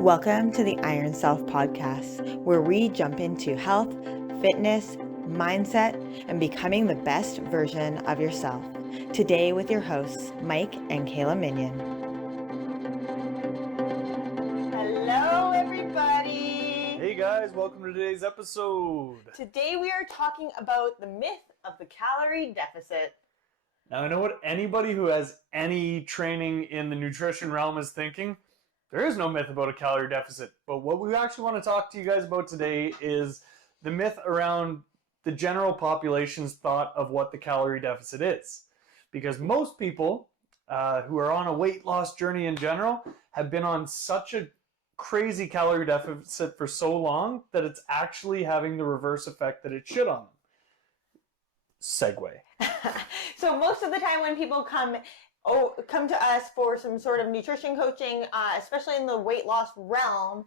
Welcome to the Iron Self podcast, where we jump into health, fitness, mindset, and becoming the best version of yourself. Today with your hosts, Mike and Kayla Minion. Hello, everybody. Hey guys, welcome to today's episode. Today we are talking about the myth of the calorie deficit. Now I know what anybody who has any training in the nutrition realm is thinking. There is no myth about a calorie deficit, but what we actually want to talk to you guys about today is the myth around the general population's thought of what the calorie deficit is. Because most people who are on a weight loss journey in general have been on such a crazy calorie deficit for so long that it's actually having the reverse effect that it should on them. Segue. So most of the time when people come to us for some sort of nutrition coaching, especially in the weight loss realm,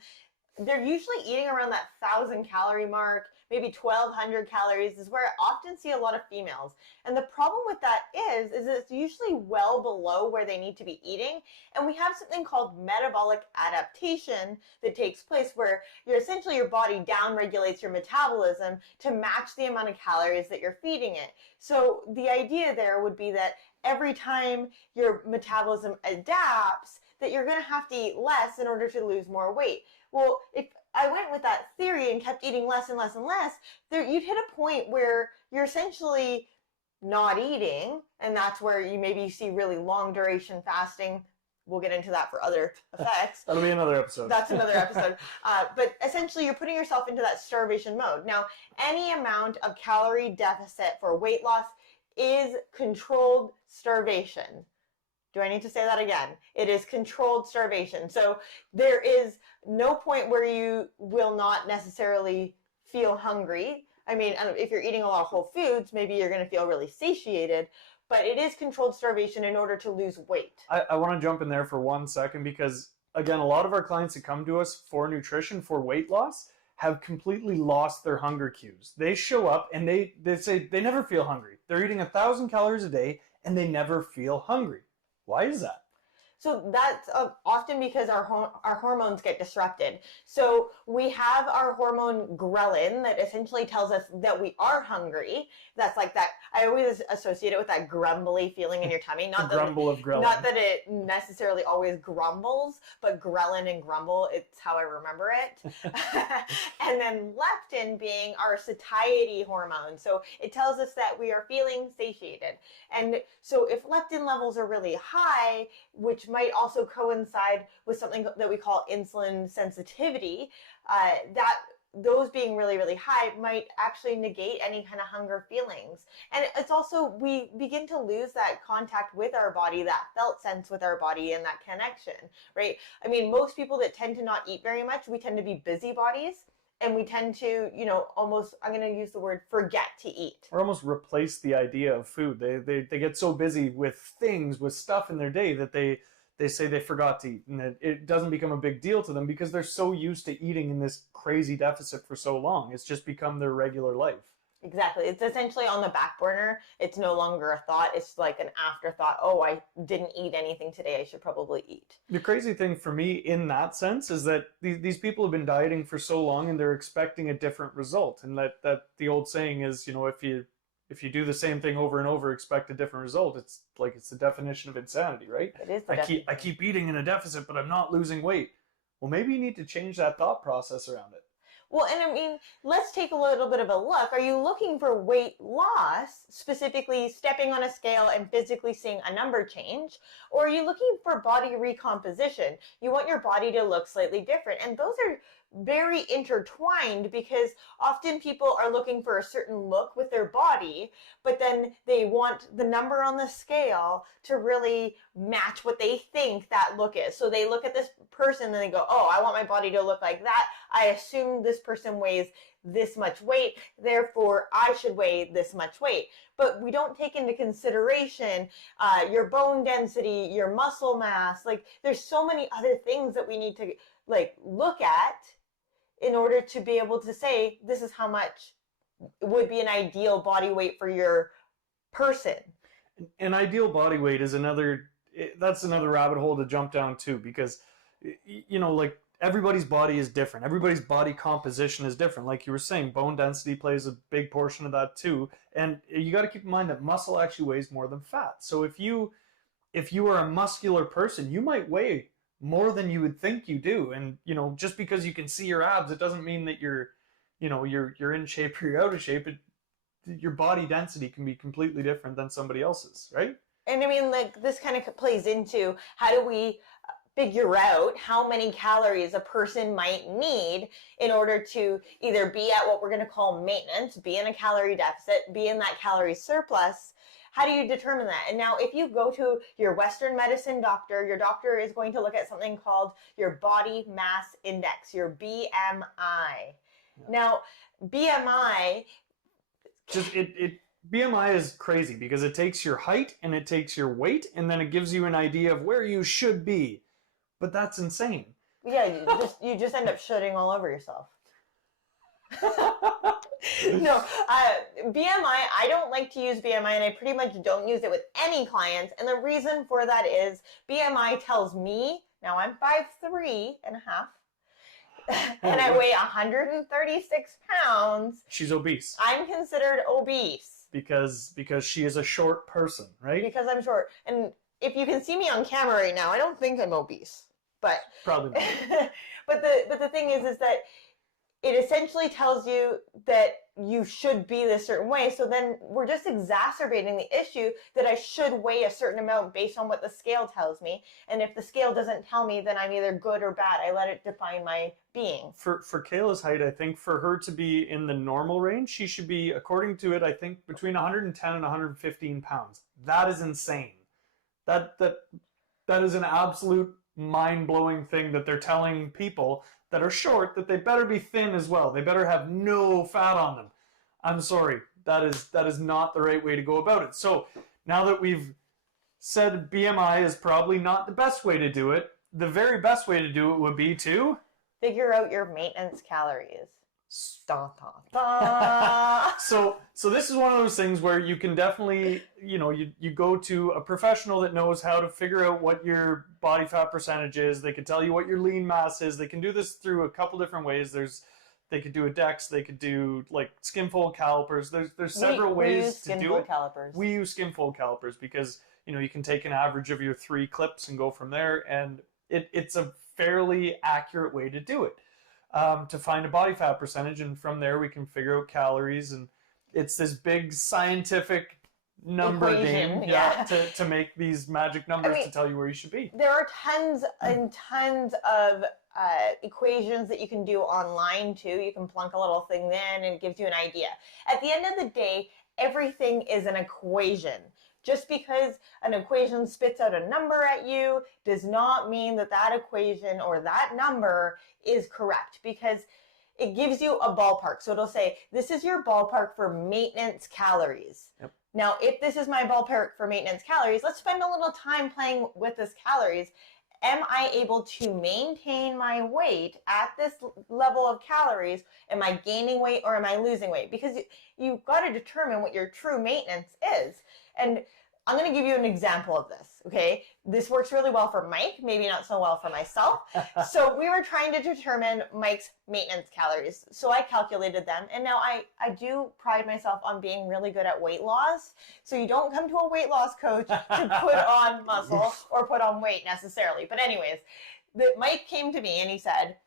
they're usually eating around that 1,000 calorie mark, maybe 1,200 calories is where I often see a lot of females. And the problem with that is it's usually well below where they need to be eating. And we have something called metabolic adaptation that takes place where your body down-regulates your metabolism to match the amount of calories that you're feeding it. So the idea there would be that every time your metabolism adapts, that you're going to have to eat less in order to lose more weight. Well, if I went with that theory and kept eating less and less and less, you'd hit a point where you're essentially not eating, and that's where you maybe see really long duration fasting. We'll get into that for other effects. That'll be another episode. That's another episode. But essentially, you're putting yourself into that starvation mode. Now, any amount of calorie deficit for weight loss is controlled starvation. Do I need to say that again? It is controlled starvation. So there is no point where you will not necessarily feel hungry. I mean, if you're eating a lot of whole foods, maybe you're going to feel really satiated, but it is controlled starvation in order to lose weight. I want to jump in there for 1 second because, again, a lot of our clients that come to us for nutrition, for weight loss, have completely lost their hunger cues. They show up and they say they never feel hungry. They're eating 1,000 calories a day and they never feel hungry. Why is that? So that's often because our hormones get disrupted. So we have our hormone ghrelin that essentially tells us that we are hungry. That's like that. I always associate it with that grumbly feeling in your tummy. Not the grumble of ghrelin. Not that it necessarily always grumbles, but ghrelin and grumble, it's how I remember it. And then leptin being our satiety hormone. So it tells us that we are feeling satiated. And so if leptin levels are really high, which might also coincide with something that we call insulin sensitivity, those being really, really high might actually negate any kind of hunger feelings. And it's also, we begin to lose that contact with our body, that felt sense with our body and that connection, right? I mean, most people that tend to not eat very much, we tend to be busybodies. And we tend to, almost, I'm going to use the word forget to eat. Or almost replace the idea of food. They get so busy with things, with stuff in their day that they say they forgot to eat. And it doesn't become a big deal to them because they're so used to eating in this crazy deficit for so long. It's just become their regular life. Exactly. It's essentially on the back burner. It's no longer a thought. It's like an afterthought. Oh, I didn't eat anything today. I should probably eat. The crazy thing for me in that sense is that these people have been dieting for so long and they're expecting a different result. And that the old saying is, if you do the same thing over and over, expect a different result. It's like it's the definition of insanity, right? It is. I keep eating in a deficit, but I'm not losing weight. Well, maybe you need to change that thought process around it. Well, and I mean, let's take a little bit of a look. Are you looking for weight loss, specifically stepping on a scale and physically seeing a number change? Or are you looking for body recomposition? You want your body to look slightly different. And those are very intertwined because often people are looking for a certain look with their body, but then they want the number on the scale to really match what they think that look is. So they look at this person and they go, oh, I want my body to look like that. I assume this person weighs this much weight, therefore I should weigh this much weight. But we don't take into consideration your bone density, your muscle mass. Like there's so many other things that we need to look at in order to be able to say this is how much would be an ideal body weight for your person. An ideal body weight is another rabbit hole to jump down too, because everybody's body is different. Everybody's body composition is different. Like you were saying, bone density plays a big portion of that too. And you got to keep in mind that muscle actually weighs more than fat. So if you are a muscular person, you might weigh more than you would think you do. And, you know, just because you can see your abs, it doesn't mean that you're in shape or you're out of shape. Your body density can be completely different than somebody else's, right? And I mean, like, this kind of plays into how do we figure out how many calories a person might need in order to either be at what we're going to call maintenance, be in a calorie deficit, be in that calorie surplus. How do you determine that? And now if you go to your Western medicine doctor, your doctor is going to look at something called your body mass index, your BMI. Yeah. Now, BMI... BMI is crazy because it takes your height and it takes your weight and then it gives you an idea of where you should be. But that's insane. Yeah, you just end up shitting all over yourself. No, BMI, I don't like to use BMI, and I pretty much don't use it with any clients. And the reason for that is BMI tells me, now I'm 5'3" and a half, and I weigh 136 pounds. She's obese. I'm considered obese. Because she is a short person, right? Because I'm short. And if you can see me on camera right now, I don't think I'm obese. But probably not. but the thing is that it essentially tells you that you should be this certain way. So then we're just exacerbating the issue that I should weigh a certain amount based on what the scale tells me. And if the scale doesn't tell me, then I'm either good or bad. I let it define my being. For Kayla's height, I think for her to be in the normal range, she should be, according to it, I think between 110 and 115 pounds. That is insane. That is an absolute mind-blowing thing that they're telling people that are short that they better be thin as well. They better have no fat on them. I'm sorry. That is not the right way to go about it. So now that we've said BMI is probably not the best way to do it, the very best way to do it would be to figure out your maintenance calories. So this is one of those things where you can definitely, you go to a professional that knows how to figure out what your body fat percentage is. They can tell you what your lean mass is. They can do this through a couple different ways. They could do a DEX. They could do like skin fold calipers. There's several ways to do it. We use skin fold calipers because, you can take an average of your 3 clips and go from there. And it's a fairly accurate way to do it. To find a body fat percentage, and from there we can figure out calories, and it's this big scientific number game to make these magic numbers to tell you where you should be. There are tons and tons of equations that you can do online too. You can plunk a little thing in and it gives you an idea. At the end of the day, everything is an equation. Just because an equation spits out a number at you does not mean that that equation or that number is correct, because it gives you a ballpark. So it'll say, this is your ballpark for maintenance calories. Yep. Now, if this is my ballpark for maintenance calories, let's spend a little time playing with this calories. Am I able to maintain my weight at this level of calories? Am I gaining weight or am I losing weight? Because you've got to determine what your true maintenance is. And I'm going to give you an example of this, okay? This works really well for Mike, maybe not so well for myself. So we were trying to determine Mike's maintenance calories. So I calculated them, and now I do pride myself on being really good at weight loss. So you don't come to a weight loss coach to put on muscle or put on weight necessarily. But anyways, Mike came to me and he said,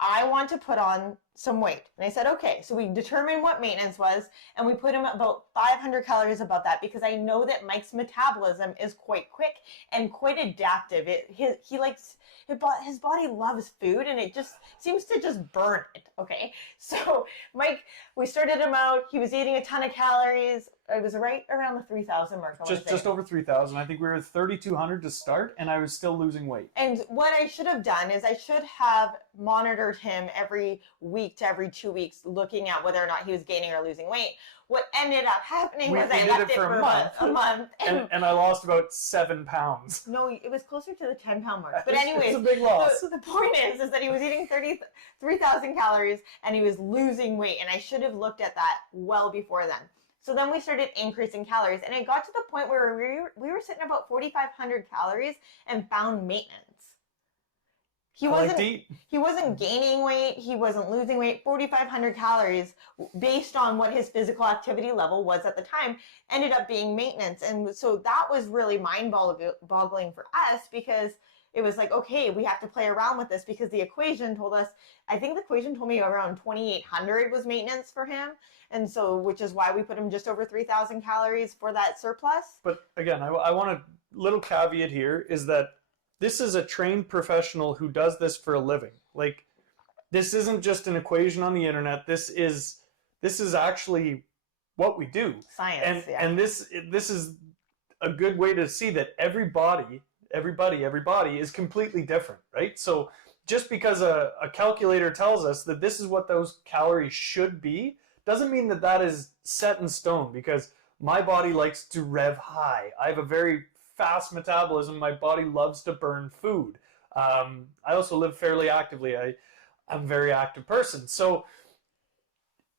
I want to put on some weight. And I said, okay. So we determined what maintenance was, and we put him about 500 calories above that, because I know that Mike's metabolism is quite quick and quite adaptive. His body loves food, and it just seems to just burn it, okay? So Mike, we started him out. He was eating a ton of calories. It was right around the 3,000 mark. Just over 3,000. I think we were at 3,200 to start, and I was still losing weight. And what I should have done is I should have monitored him every week to every 2 weeks, looking at whether or not he was gaining or losing weight. What ended up happening was I left it for a month. And I lost about 7 pounds. No, it was closer to the 10-pound mark. But anyways, it's a big loss. The point is that he was eating 3,000 calories and he was losing weight. And I should have looked at that well before then. So then we started increasing calories, and it got to the point where we were sitting about 4,500 calories and found maintenance. He I like wasn't to eat. he wasn't gaining weight, he wasn't losing weight. 4,500 calories based on what his physical activity level was at the time ended up being maintenance. And so that was really mind-boggling for us, because it was like, okay, we have to play around with this, because the equation told us, I think the equation told me around 2,800 was maintenance for him. And so, which is why we put him just over 3,000 calories for that surplus. But again, I want a little caveat here is that this is a trained professional who does this for a living. Like, this isn't just an equation on the internet. This is actually what we do. Science. And this is a good way to see that everybody is completely different, right? So just because a calculator tells us that this is what those calories should be, doesn't mean that that is set in stone, because my body likes to rev high. I have a very fast metabolism. My body loves to burn food. I also live fairly actively. I'm a very active person. So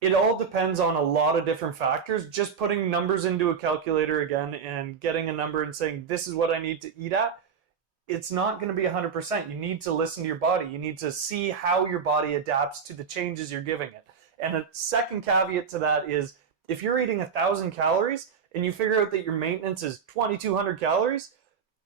it all depends on a lot of different factors. Just putting numbers into a calculator again and getting a number and saying, this is what I need to eat at, it's not going to be 100%. You need to listen to your body. You need to see how your body adapts to the changes you're giving it. And a second caveat to that is, if you're eating 1,000 calories and you figure out that your maintenance is 2,200 calories,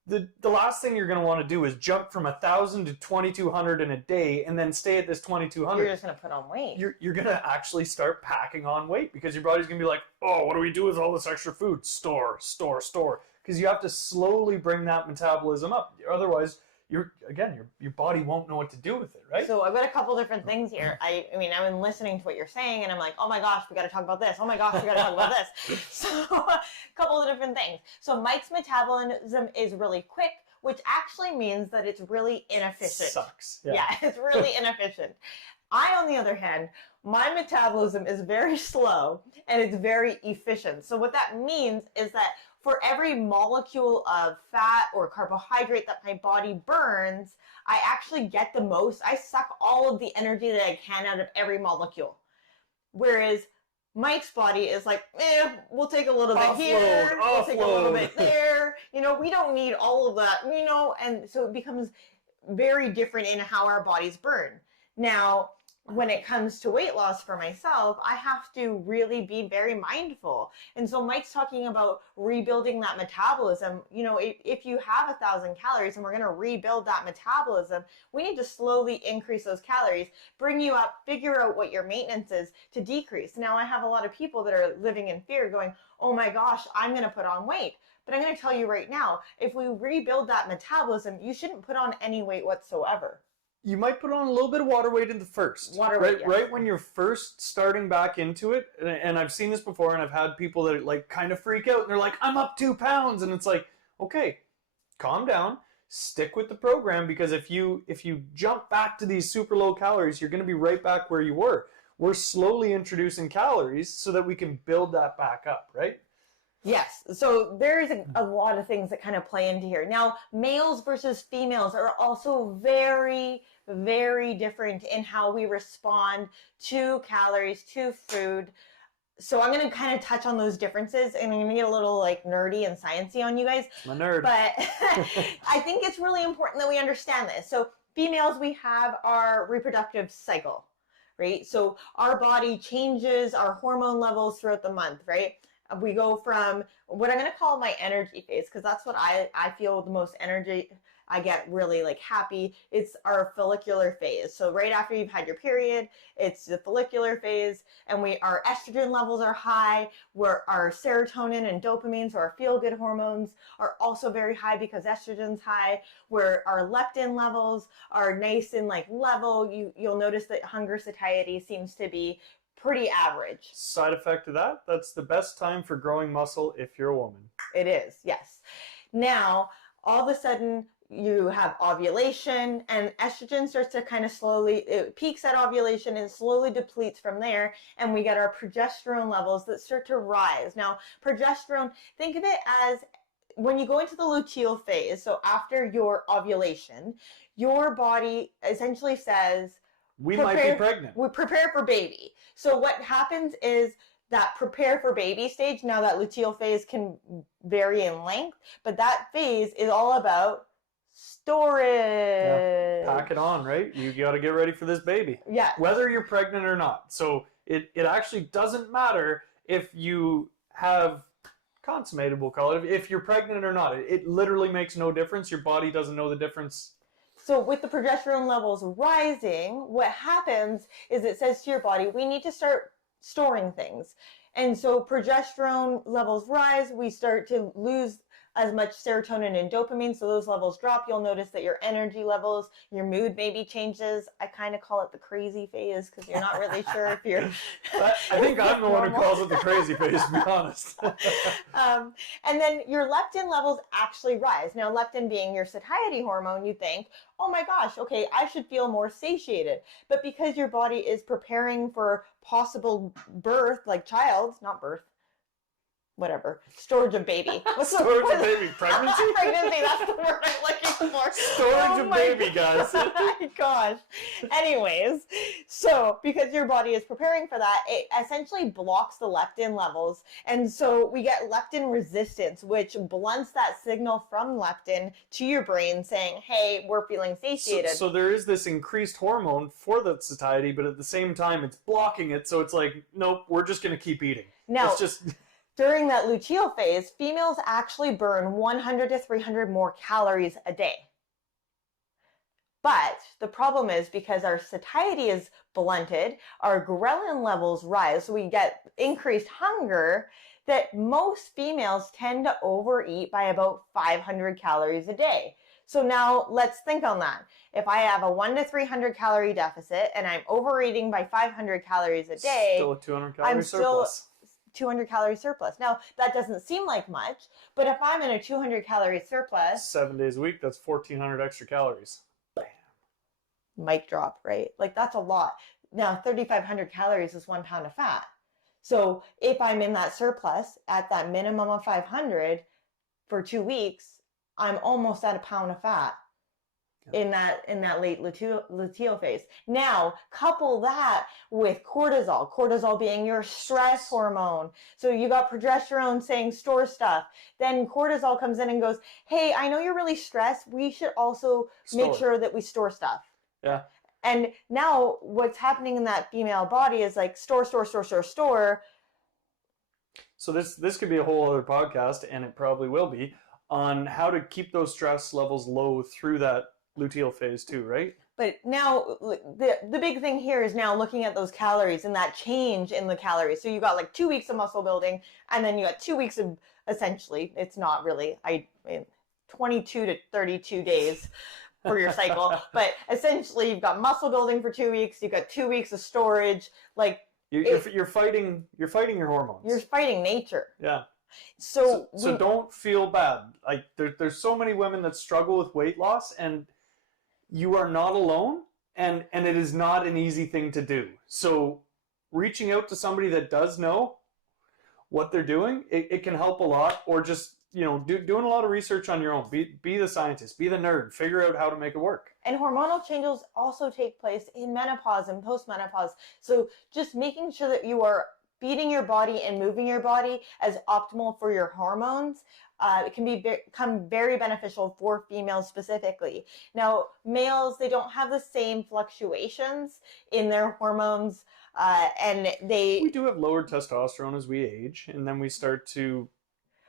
the last thing you're going to want to do is jump from 1,000 to 2,200 in a day and then stay at this 2,200. You're just going to put on weight. You're going to actually start packing on weight, because your body's going to be like, oh, what do we do with all this extra food? Store. Because you have to slowly bring that metabolism up. Otherwise, your body won't know what to do with it, right? So I've got a couple different things here. I mean, I've been listening to what you're saying, and I'm like, oh my gosh, we got to talk about this. Oh my gosh, we got to talk about this. So a couple of different things. So Mike's metabolism is really quick, which actually means that it's really inefficient. Sucks. Yeah, it's really inefficient. I, on the other hand, my metabolism is very slow and it's very efficient. So what that means is that for every molecule of fat or carbohydrate that my body burns, I actually get the most. I suck all of the energy that I can out of every molecule. Whereas Mike's body is like, we'll take a little bit here, we'll take a little bit there. We don't need all of that, and so it becomes very different in how our bodies burn. Now, when it comes to weight loss for myself, I have to really be very mindful. And so Mike's talking about rebuilding that metabolism. If you have 1,000 calories and we're going to rebuild that metabolism, we need to slowly increase those calories, bring you up, figure out what your maintenance is to decrease. Now, I have a lot of people that are living in fear going, oh my gosh, I'm going to put on weight. But I'm going to tell you right now, if we rebuild that metabolism, you shouldn't put on any weight whatsoever. You might put on a little bit of water weight in the first. Right when you're first starting back into it. And I've seen this before, and I've had people that like kind of freak out and they're like, I'm up 2 pounds. And it's like, okay, calm down, stick with the program, because if you jump back to these super low calories, you're going to be right back where you were. We're slowly introducing calories so that we can build that back up, right? Yes. So there's a lot of things that kind of play into here. Now, males versus females are also very, very different in how we respond to calories, to food. So I'm going to kind of touch on those differences, and I'm going to get a little like nerdy and sciencey on you guys. I'm a nerd. But I think it's really important that we understand this. So females, we have our reproductive cycle, right? So our body changes our hormone levels throughout the month, right? We go from what I'm going to call my energy phase, because that's what I feel the most energy. I get really like happy. It's our follicular phase. So right after you've had your period, it's the follicular phase, and our estrogen levels are high, where our serotonin and dopamine, so our feel-good hormones, are also very high because estrogen's high, where our leptin levels are nice and like level. You'll notice that hunger satiety seems to be pretty average. Side effect of that, that's the best time for growing muscle if you're a woman. It is, yes. Now, all of a sudden, you have ovulation, and estrogen starts to kind of it peaks at ovulation and slowly depletes from there, and we get our progesterone levels that start to rise. Now, progesterone, think of it as when you go into the luteal phase, so after your ovulation, your body essentially says, we might be pregnant. We prepare for baby. So what happens is that prepare for baby stage, now that luteal phase can vary in length, but that phase is all about Storage. Yeah. Pack it on, right? You got to get ready for this baby. Yeah. Whether you're pregnant or not. So it actually doesn't matter if you have consummated, we'll call it, if you're pregnant or not. It literally makes no difference. Your body doesn't know the difference. So with the progesterone levels rising, what happens is it says to your body, we need to start storing things. And so progesterone levels rise, we start to lose as much serotonin and dopamine, so those levels drop. You'll notice that your energy levels, your mood maybe changes. I kind of call it the crazy phase because you're not really sure if you're... I think I'm the one who calls it the crazy phase, to be honest. And then your leptin levels actually rise. Now, leptin being your satiety hormone, you think, oh my gosh, okay, I should feel more satiated. But because your body is preparing for possible birth, like child, not birth, whatever, storage of baby. Storage of baby, pregnancy? Pregnancy, that's the word I'm looking for. Storage of baby, guys. Oh my gosh. Anyways, so because your body is preparing for that, it essentially blocks the leptin levels. And so we get leptin resistance, which blunts that signal from leptin to your brain saying, hey, we're feeling satiated. So there is this increased hormone for the satiety, but at the same time, it's blocking it. So it's like, nope, we're just going to keep eating. Now, it's just... During that luteal phase, females actually burn 100 to 300 more calories a day. But the problem is because our satiety is blunted, our ghrelin levels rise, so we get increased hunger, that most females tend to overeat by about 500 calories a day. So now let's think on that. If I have a 100 to 300 calorie deficit and I'm overeating by 500 calories a day, still a 200 calorie surplus. 200 calorie surplus. Now, that doesn't seem like much, but if I'm in a 200 calorie surplus... 7 days a week, that's 1,400 extra calories. Bam. Mic drop, right? Like, that's a lot. Now, 3,500 calories is 1 pound of fat. So if I'm in that surplus at that minimum of 500 for 2 weeks, I'm almost at a pound of fat. In that late luteal phase. Now, couple that with cortisol being your stress hormone. So you got progesterone saying store stuff. Then cortisol comes in and goes, hey, I know you're really stressed. We should also make sure that we store stuff. Yeah. And now what's happening in that female body is like store. So this could be a whole other podcast, and it probably will be, on how to keep those stress levels low through that luteal phase too, right? But now the big thing here is now looking at those calories and that change in the calories. So you got like 2 weeks of muscle building, and then you got 2 weeks of, essentially, it's not really, 22 to 32 days for your cycle. But essentially you've got muscle building for 2 weeks, you've got 2 weeks of storage. Like you're fighting your hormones. You're fighting nature. Yeah. So don't feel bad. Like there's so many women that struggle with weight loss, and you are not alone, and it is not an easy thing to do. So reaching out to somebody that does know what they're doing, it can help a lot. Or just, doing a lot of research on your own. Be the scientist, be the nerd, figure out how to make it work. And hormonal changes also take place in menopause and postmenopause. So just making sure that you are feeding your body and moving your body as optimal for your hormones, it can become very beneficial for females specifically. Now, males, they don't have the same fluctuations in their hormones, and we do have lower testosterone as we age, and then we start to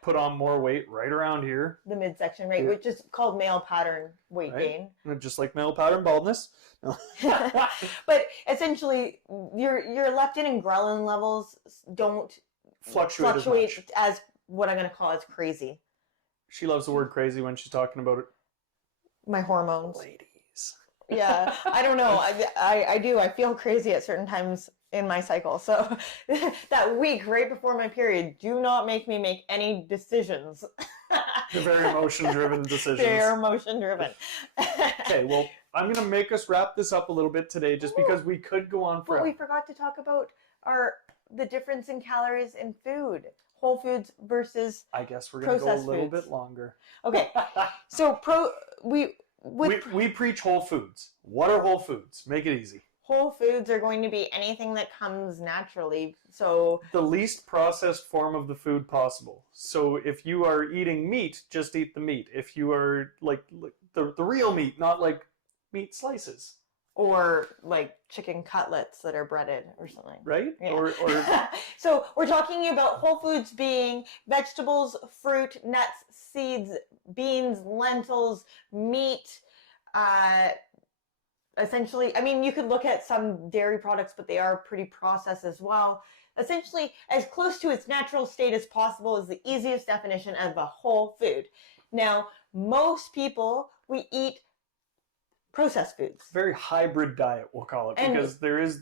put on more weight right around here. The midsection, right, which is called male pattern weight gain. Just like male pattern baldness. No. But essentially, your leptin and ghrelin levels don't fluctuate as what I'm going to call as crazy. She loves the word crazy when she's talking about it. My hormones. Ladies. Yeah, I don't know. I do. I feel crazy at certain times in my cycle. So that week right before my period, do not make me make any decisions. They're very emotion-driven decisions. They're emotion-driven. Okay, well, I'm going to make us wrap this up a little bit today, just because we could go on forever. But we forgot to talk about the difference in calories in food. Whole foods versus I guess we're going to go a little bit longer. Okay. So we preach whole foods. What are whole foods? Make it easy. Whole foods are going to be anything that comes naturally. So the least processed form of the food possible. So if you are eating meat, just eat the meat. If you are the real meat, not like meat slices. Or like chicken cutlets that are breaded or something. Right? Yeah. Or So we're talking about whole foods being vegetables, fruit, nuts, seeds, beans, lentils, meat, essentially, I mean, you could look at some dairy products, but they are pretty processed as well. Essentially, as close to its natural state as possible is the easiest definition of a whole food. Now, most people, we eat processed foods. very hybrid diet, we'll call it, And- because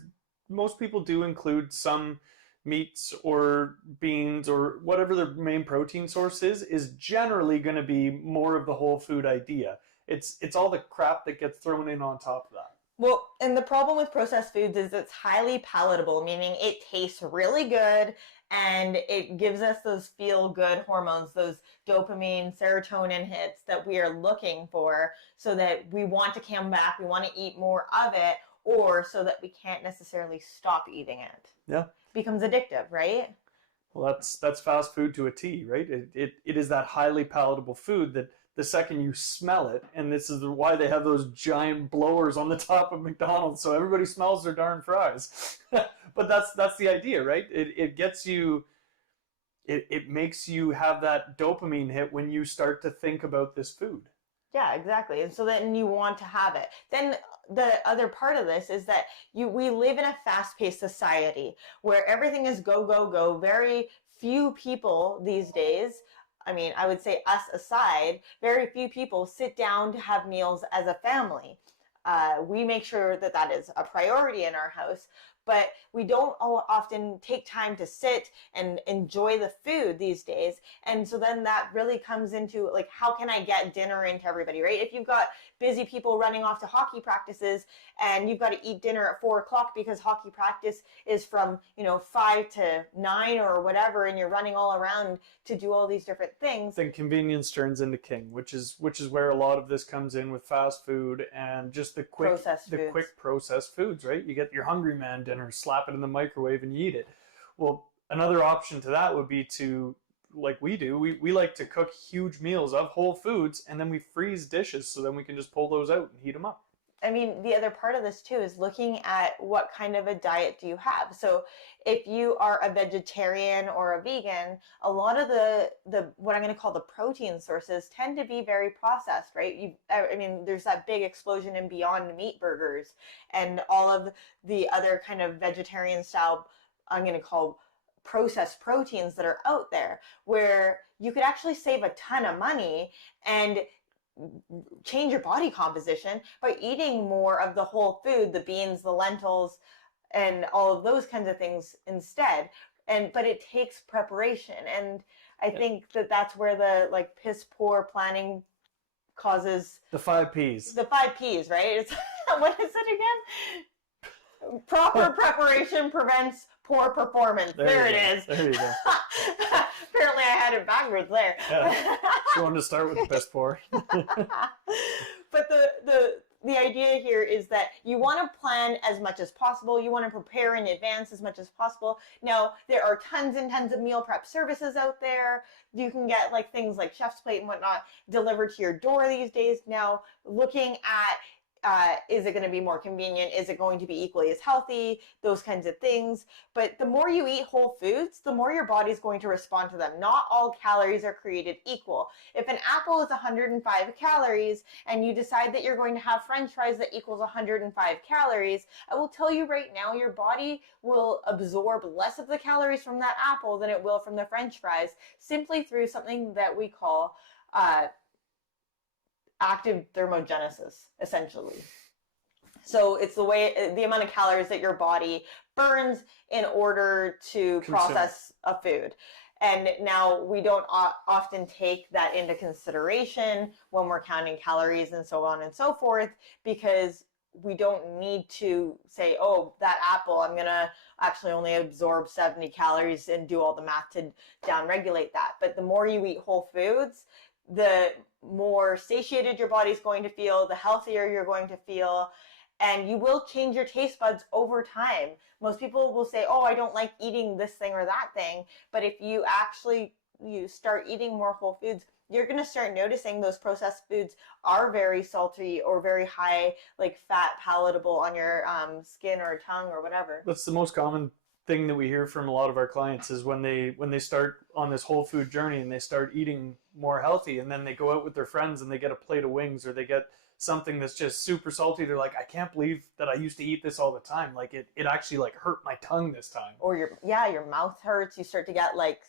most people do include some meats or beans or whatever their main protein source is generally going to be more of the whole food idea. It's all the crap that gets thrown in on top of that. Well, and the problem with processed foods is it's highly palatable, meaning it tastes really good and it gives us those feel-good hormones, those dopamine, serotonin hits that we are looking for so that we want to come back, we want to eat more of it, or so that we can't necessarily stop eating it. Yeah. It becomes addictive, right? Well, that's fast food to a T, right? It is that highly palatable food that the second you smell it, and this is why they have those giant blowers on the top of McDonald's, so everybody smells their darn fries. But that's the idea, right? It gets you, it makes you have that dopamine hit when you start to think about this food. Yeah, exactly. And so then you want to have it. Then the other part of this is that we live in a fast-paced society where everything is go, go, go. Very few people these days, I mean, I would say us aside, very few people sit down to have meals as a family. We make sure that that is a priority in our house, but we don't often take time to sit and enjoy the food these days. And so then that really comes into like, how can I get dinner into everybody, right? If you've got busy people running off to hockey practices and you've got to eat dinner at 4 o'clock because hockey practice is from, 5 to 9 or whatever, and you're running all around to do all these different things. Then convenience turns into king, which is where a lot of this comes in with fast food and just the quick processed foods, right? You get your Hungry Man dinner, slap it in the microwave and you eat it. Well, another option to that would be to, like we do, we like to cook huge meals of whole foods and then we freeze dishes so then we can just pull those out and heat them up. I mean, the other part of this too is looking at what kind of a diet do you have. So if you are a vegetarian or a vegan, a lot of the what I'm going to call the protein sources tend to be very processed, right? I mean, there's that big explosion in Beyond Meat burgers and all of the other kind of vegetarian style, I'm going to call processed proteins that are out there, where you could actually save a ton of money and change your body composition by eating more of the whole food, the beans, the lentils, and all of those kinds of things instead. But it takes preparation, and I think that's where the piss poor planning causes the 5 Ps. The 5 Ps, right? It's what is it again? Proper preparation prevents poor performance. There it is. There you go. Apparently I had it backwards there. Yeah. You wanted to start with the piss poor. But the idea here is that you want to plan as much as possible. You want to prepare in advance as much as possible. Now, there are tons and tons of meal prep services out there. You can get things like Chef's Plate and whatnot delivered to your door these days. Now, looking at is it going to be more convenient? Is it going to be equally as healthy? Those kinds of things. But the more you eat whole foods, the more your body's going to respond to them. Not all calories are created equal. If an apple is 105 calories and you decide that you're going to have French fries that equals 105 calories, I will tell you right now, your body will absorb less of the calories from that apple than it will from the French fries, simply through something that we call active thermogenesis, essentially. So it's the amount of calories that your body burns in order to process a food. And now we don't often take that into consideration when we're counting calories and so on and so forth, because we don't need to say, oh, that apple, I'm going to actually only absorb 70 calories and do all the math to downregulate that. But the more you eat whole foods, the more satiated your body's going to feel, the healthier you're going to feel, and you will change your taste buds over time. Most people will say, oh, I don't like eating this thing or that thing, but if you start eating more whole foods, you're going to start noticing those processed foods are very salty or very high, like fat palatable on your skin or tongue or whatever. That's the most common thing that we hear from a lot of our clients is when they start on this whole food journey and they start eating more healthy, and then they go out with their friends and they get a plate of wings or they get something that's just super salty. They're like, I can't believe that I used to eat this all the time. Like it actually like hurt my tongue this time. Or your mouth hurts. You start to get like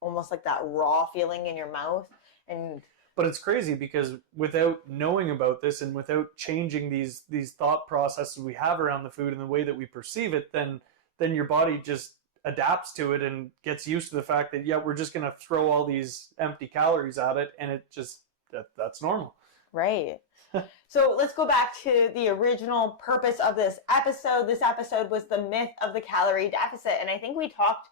almost like that raw feeling in your mouth. But it's crazy because without knowing about this and without changing these thought processes we have around the food and the way that we perceive it, then your body just adapts to it and gets used to the fact that, yeah, we're just going to throw all these empty calories at it, and it just, that's normal. Right. So let's go back to the original purpose of this episode. This episode was the myth of the calorie deficit. And I think we talked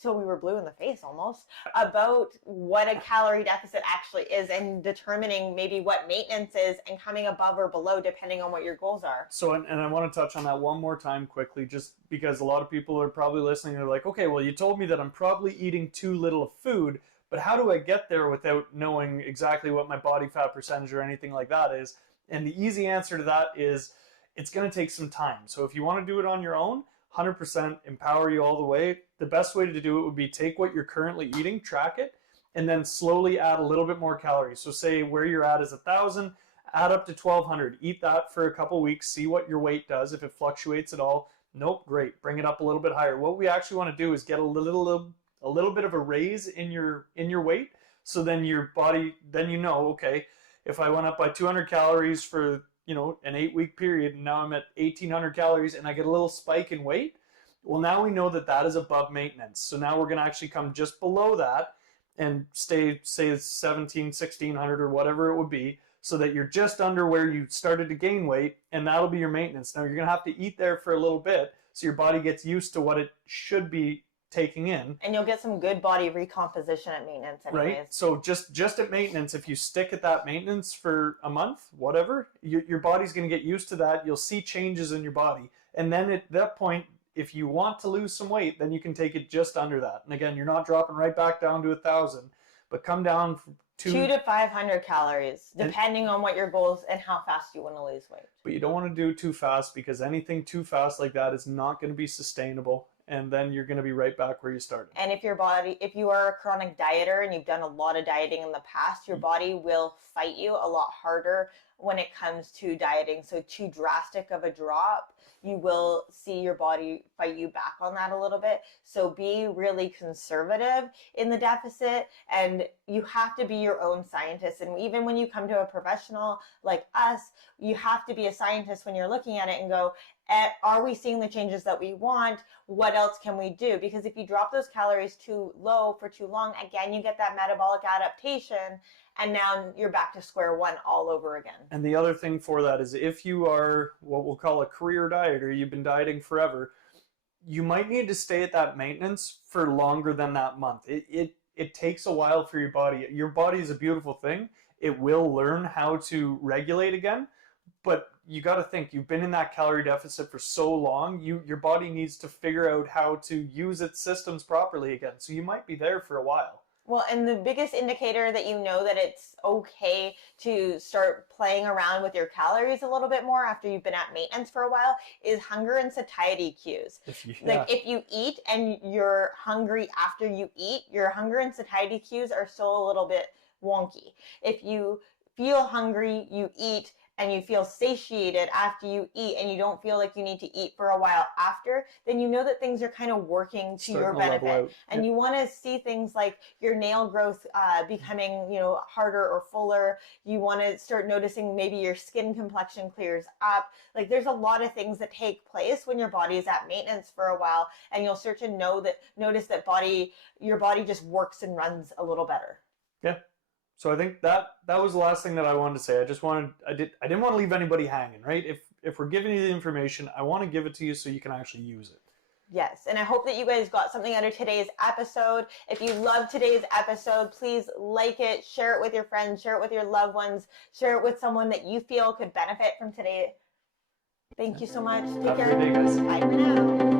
till we were blue in the face almost about what a calorie deficit actually is and determining maybe what maintenance is and coming above or below depending on what your goals are. So, and I want to touch on that one more time quickly, just because a lot of people are probably listening. They're like, okay, well, you told me that I'm probably eating too little of food, but how do I get there without knowing exactly what my body fat percentage or anything like that is? And the easy answer to that is it's going to take some time. So if you want to do it on your own, 100% empower you all the way. The best way to do it would be take what you're currently eating, track it, and then slowly add a little bit more calories. So say where you're at is 1,000, add up to 1,200. Eat that for a couple weeks, see what your weight does. If it fluctuates at all, nope, great. Bring it up a little bit higher. What we actually want to do is get a little bit of a raise in your weight. So then your body, then you know, okay, if I went up by 200 calories for, an 8-week period, and now I'm at 1,800 calories and I get a little spike in weight, well, now we know that that is above maintenance. So now we're going to actually come just below that and stay, say, 1,700, 1,600 or whatever it would be, so that you're just under where you started to gain weight, and that'll be your maintenance. Now you're going to have to eat there for a little bit so your body gets used to what it should be taking in. And you'll get some good body recomposition at maintenance anyways. Right? So just at maintenance, if you stick at that maintenance for a month, whatever, your body's going to get used to that. You'll see changes in your body. And then at that point, if you want to lose some weight, then you can take it just under that. And again, you're not dropping right back down to 1,000, but come down from 200 to 500 calories, depending on what your goals and how fast you want to lose weight. But you don't want to do it too fast, because anything too fast like that is not going to be sustainable. And then you're going to be right back where you started. And if you are a chronic dieter and you've done a lot of dieting in the past, your body will fight you a lot harder when it comes to dieting. So too drastic of a drop, you will see your body fight you back on that a little bit. So be really conservative in the deficit, and you have to be your own scientist. And even when you come to a professional like us, you have to be a scientist when you're looking at it and go, are we seeing the changes that we want? What else can we do? Because if you drop those calories too low for too long, again, you get that metabolic adaptation, and now you're back to square one all over again. And the other thing for that is, if you are what we'll call a career dieter, you've been dieting forever, you might need to stay at that maintenance for longer than that month. It takes a while for your body. Your body is a beautiful thing. It will learn how to regulate again, but you got to think, you've been in that calorie deficit for so long, your body needs to figure out how to use its systems properly again. So you might be there for a while. Well, and the biggest indicator that you know that it's okay to start playing around with your calories a little bit more after you've been at maintenance for a while is hunger and satiety cues. Like if you eat and you're hungry after you eat, your hunger and satiety cues are still a little bit wonky. If you feel hungry, you eat, and you feel satiated after you eat, and you don't feel like you need to eat for a while after, then you know that things are kind of working to your benefit. And you want to see things like your nail growth becoming, harder or fuller. You want to start noticing maybe your skin complexion clears up. Like there's a lot of things that take place when your body is at maintenance for a while, and you'll start to notice that your body just works and runs a little better. Yeah. So I think that was the last thing that I wanted to say. I didn't want to leave anybody hanging, right? If we're giving you the information, I want to give it to you so you can actually use it. Yes, and I hope that you guys got something out of today's episode. If you loved today's episode, please like it, share it with your friends, share it with your loved ones, share it with someone that you feel could benefit from today. Thank you so much. Take care. Have a good day, guys. Bye for now.